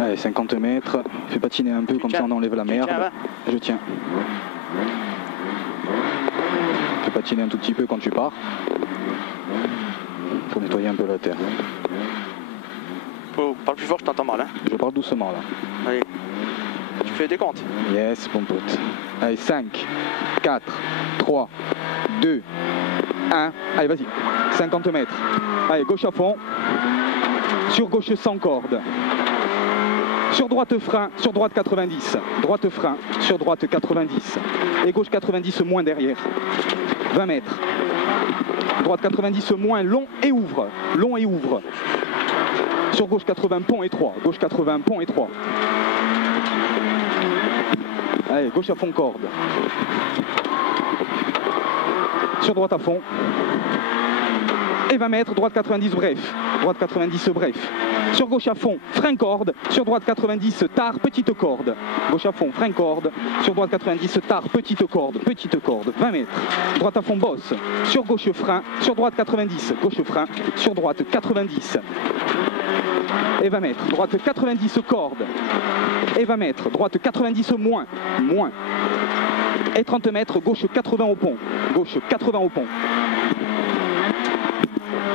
Allez, 50 mètres, fais patiner un peu, comme ça on enlève la merde. Je tiens. Fais patiner un tout petit peu quand tu pars. Faut nettoyer un peu la terre. Parle plus fort, je t'entends mal. Hein. Je parle doucement là. Allez. Tu fais des comptes. Yes, bon pote. Allez, 5, 4, 3, 2, 1. Allez, vas-y. 50 mètres. Allez, gauche à fond. Sur gauche sans corde. Sur droite frein, sur droite 90. Droite frein, sur droite 90. Et gauche 90 moins derrière. 20 mètres. Droite 90 moins long et ouvre. Long et ouvre. Sur gauche 80 pont étroit. Gauche 80 pont étroit. Allez, gauche à fond corde. Sur droite à fond. Et 20 mètres, droite 90 bref. Droite 90 bref. Sur gauche à fond, frein corde. Sur droite 90 tard, petite corde. Gauche à fond, frein corde. Sur droite 90 tard, petite corde. Petite corde, 20 mètres. Droite à fond bosse. Sur gauche frein. Sur droite 90. Gauche frein. Sur droite 90. Et 20 mètres. Droite 90 corde. Et 20 mètres. Droite 90 moins. Moins. Et 30 mètres. Gauche 80 au pont. Gauche 80 au pont.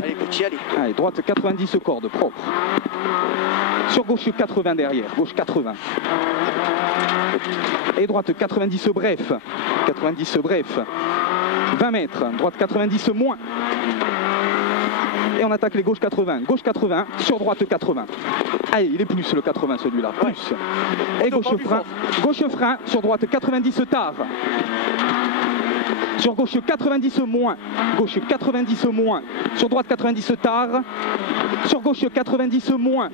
Allez, petit, allez. Allez, droite 90 corde, propre. Sur gauche 80 derrière. Gauche 80. Et droite 90 bref. 90 bref. 20 mètres. Droite 90 moins. Et on attaque les gauches 80. Gauche 80, sur droite 80. Allez, il est plus le 80 celui-là. Plus. Et gauche frein. Gauche frein, sur droite 90 tard. Sur gauche 90 moins. Gauche 90 moins. Sur droite 90 tard. Sur gauche 90 moins.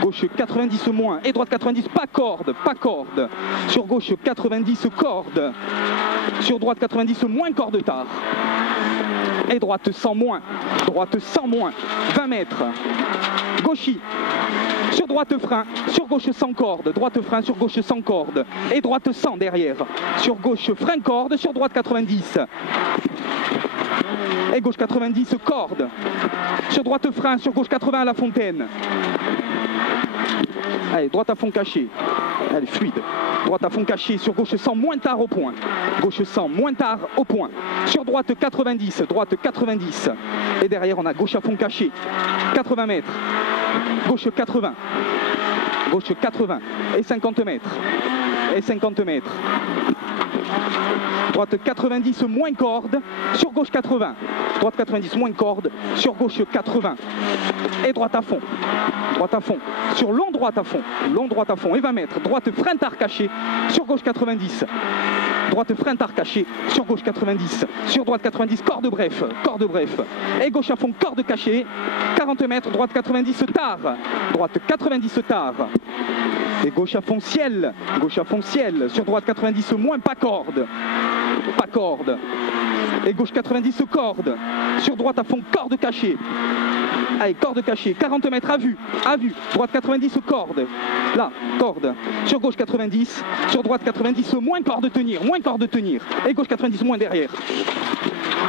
Gauche 90 moins. Et droite 90, pas corde. Pas corde. Sur gauche 90 corde. Sur droite 90 moins corde tard. Et droite 100 moins. Droite 100 moins. 20 mètres. Gauchy. Sur droite frein. Sur gauche sans corde. Droite frein. Sur gauche sans corde. Et droite 100 derrière. Sur gauche frein corde. Sur droite 90. Et gauche 90 corde. Sur droite frein. Sur gauche 80 à la fontaine. Allez, droite à fond caché. Allez, fluide. Droite à fond caché. Sur gauche 100 moins tard au point. Gauche 100 moins tard au point. Sur droite 90. Droite 90. Et derrière on a gauche à fond caché. 80 mètres. Gauche 80. Gauche 80. Et 50 mètres. Et 50 mètres. Droite 90 moins corde. Sur gauche 80. Droite 90 moins corde. Sur gauche 80. Et droite à fond. Droite à fond. Sur long droite à fond. Long droite à fond. Et 20 mètres. Droite frein tard caché. Sur gauche 90. Droite frein tard caché. Sur gauche 90. Sur droite 90. Corde bref. Corde bref. Et gauche à fond. Corde cachée. 40 mètres. Droite 90 tard. Droite 90 tard. Et gauche à fond ciel. Gauche à fond ciel. Sur droite 90 moins pas corde. Pas corde. Et gauche 90 corde. Sur droite à fond corde cachée. Allez, corde cachée, 40 mètres à vue, à vue, droite 90 corde, là, corde, sur gauche 90, sur droite 90 moins corde tenir, et gauche 90 moins derrière.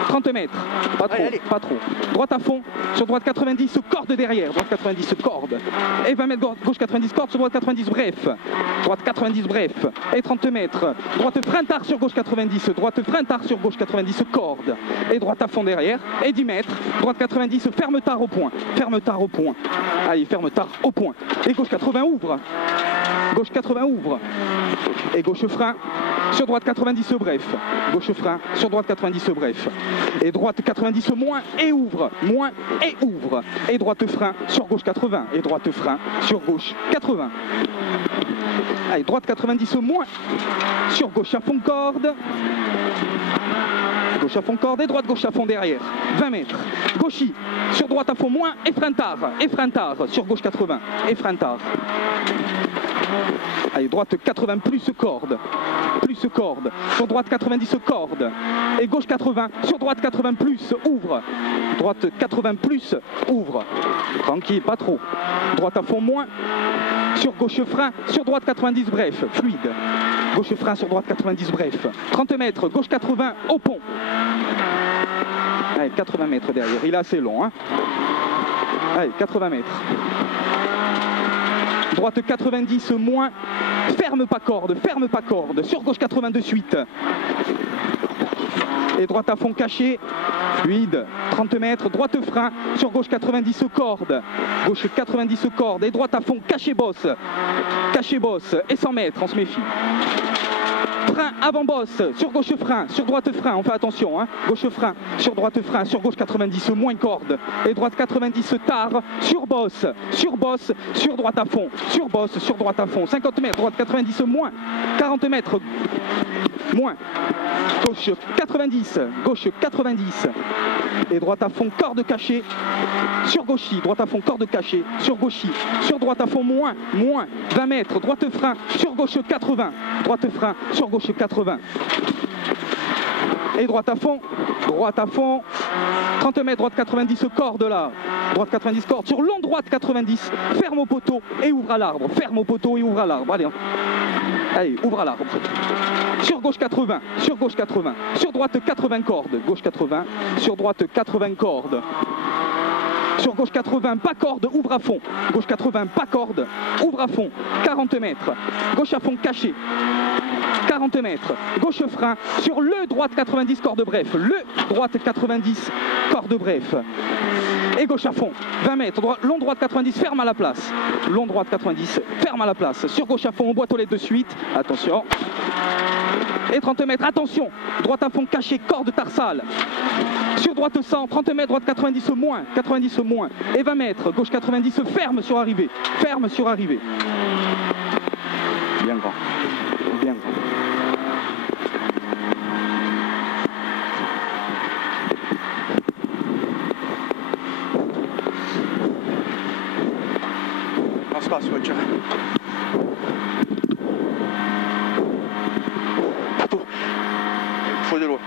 30 mètres, pas trop, allez. Pas trop. Droite à fond, sur droite 90 corde derrière, droite 90 corde, et 20 mètres gauche 90 corde, sur droite 90 bref, droite 90 bref, et 30 mètres, droite frein tard sur gauche 90, droite frein tard sur gauche 90 corde, et droite à fond derrière, et 10 mètres, droite 90 ferme tard au point. Ferme tard au point. Allez, ferme tard au point. Et gauche 80 ouvre. Gauche 80 ouvre. Et gauche frein. Sur droite 90 bref. Gauche frein. Sur droite 90 bref. Et droite 90 moins et ouvre. Moins et ouvre. Et droite frein sur gauche 80. Et droite frein sur gauche 80. Allez, droite 90 moins. Sur gauche à fond corde. Gauche à fond corde et droite gauche à fond derrière. 20 mètres. Gauchy. Sur droite à fond moins et frein tard. Et frein tard. Sur gauche 80. Et frein tard. Allez, droite 80 plus corde. Plus corde. Sur droite 90 corde. Et gauche 80. Sur droite 80 plus ouvre. Droite 80 plus ouvre. Tranquille, pas trop. Droite à fond moins. Sur gauche frein. Sur droite 90 bref. Fluide. Gauche frein sur droite 90 bref. 30 mètres. Gauche 80 au pont. Allez, 80 mètres derrière. Il est assez long. Hein. Allez, 80 mètres. Droite 90 moins. Ferme pas corde, ferme pas corde. Sur gauche 80 de suite. Et droite à fond caché. Fluide. 30 mètres. Droite frein. Sur gauche 90 corde. Gauche 90 corde. Et droite à fond caché bosse. Caché bosse. Et 100 mètres, on se méfie. Frein avant bosse, sur gauche frein, sur droite frein, on fait attention, hein. Gauche frein, sur droite frein, sur gauche 90 moins corde, et droite 90 tard, sur bosse, sur droite à fond, sur bosse, sur droite à fond, 50 mètres, droite 90 moins, 40 mètres, moins, gauche 90, et droite à fond, corde cachée, sur gauchy, droite à fond, corde cachée, sur gauchy, sur droite à fond, moins, 20 mètres, droite frein, sur gauche 80, droite frein, sur gauche 80. Et droite à fond, 30 mètres, droite 90 corde là, droite 90 corde, sur long droite 90, ferme au poteau et ouvre à l'arbre, allez, ouvre à l'arbre. Sur gauche 80, sur droite 80 cordes, gauche 80, sur droite 80 cordes. Sur gauche 80, pas corde, ouvre à fond. Gauche 80, pas corde, ouvre à fond. 40 mètres. Gauche à fond caché. 40 mètres. Gauche frein. Sur le droite 90, corde bref. Le droite 90, corde bref. Et gauche à fond. 20 mètres. Long droite 90, ferme à la place. Long droite 90, ferme à la place. Sur gauche à fond, boîte aux lettres de suite. Attention. Et 30 mètres, attention. Droite à fond caché, corde tarsale. Sur droite 100, 30 mètres, droite 90 moins, et 20 mètres, gauche 90, ferme sur arrivée, Bien grand, bien grand. On se passe, voiture. Il faut de l'eau.